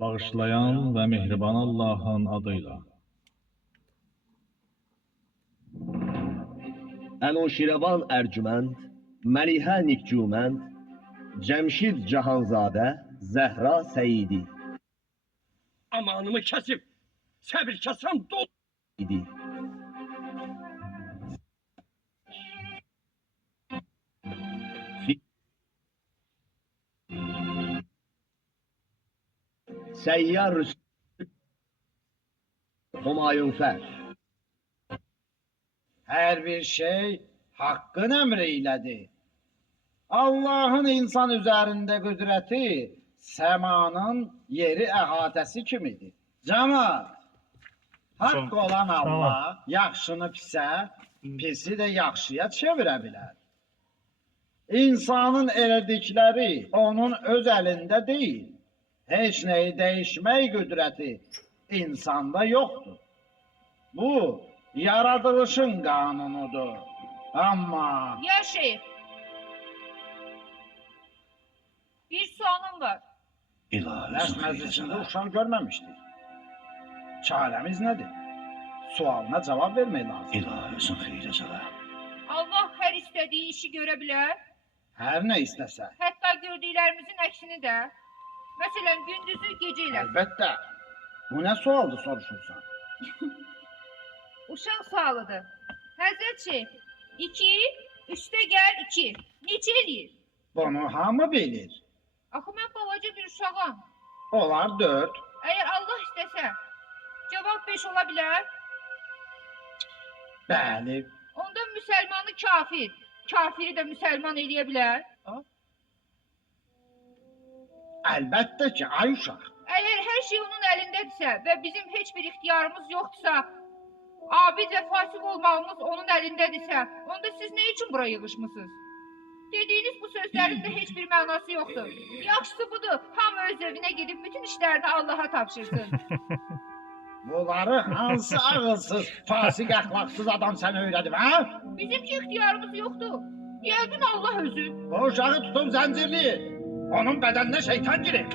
Bağışlayan ve mehriban Allah'ın adıyla. Ənuşirvan Ərcümənd, Məlihə Nikcümənd, Cəmşid Cahanzadə, Zəhra Səyidi Amanımı kesip, səbir kəsəm dol. idi. Səyyar Humayun Fər. Her bir şey hakkın emriyledir. Allah'ın insan üzerinde kudreti semanın yeri əhatəsi kimidir. Cemaat, haqq olan Allah yaxşını pisə, pisi de yaxşıya çevirə bilər. İnsanın elədikləri onun öz əlində deyil. Heç neyi değişmək qüdrəti insanda yoktur. Bu, yaradılışın kanunudur. Ama Ya şeyh. Bir sualım var. ders meclisinde uşaq görmemiştik. Çaremiz nedir? Sualına cevap vermək lazım. İlahi olsun xeyrə sələ. Allah her istediği işi görebilir. Her ne istese. Hatta gördüklerimizin aksini de. Mesela gündüzü geceyle. Elbette. Bu ne sualdı soruşursan? Uşaq sualıdır. Həzrət Şeyh, 2, üstə gəl 2. Neçə eləyir? Bunu hamı bilir. Axı mən balaca bir uşağam. Onlar 4. Əgər Allah istəsə, cavab 5 ola bilər. Bəli. Onda müsəlmanı kafir, kafiri də müsəlman eləyə bilər. Elbette ki ay uşaq. Əgər hər şey onun əlindədirsə və bizim heç bir ixtiyarımız yoxdursa, abid və fasıq olmağımız onun əlindədirsə, onda siz nə üçün bura yığışmısınız? Dediyiniz bu sözlərin də heç bir mənası yoxdur. Yaxşısı budur, hamı öz evinə gedib bütün işlərini Allaha tapşırsın. Bunları hansı ağılsız, fasik, əxlaqsız adam sənə öyrədib, ha? Bizim ki ixtiyarımız yoxdur. Yəqin Allah özü. O uşağı tutub zəncirli. Onun bədəninə şeytan girir.